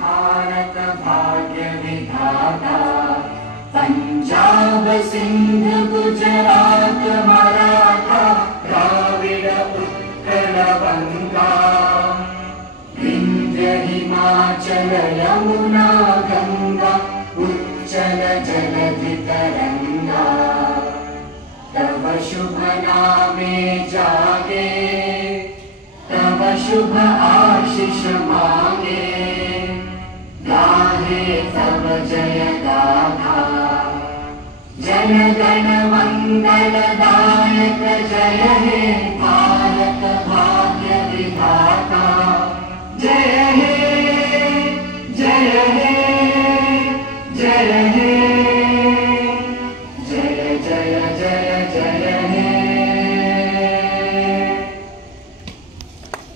भारत भाग्य विधाता पंजाब सिंध गुजरात मराठा द्राविड उत्कल बंगा विंध्य हिमाचल यमुना गंगा उच्चल जलधि तरंगा तव शुभ नामे जागे तव शुभ आशीष मांगे गाहे तव जय गाथा जन गण मंगल दायक जय हे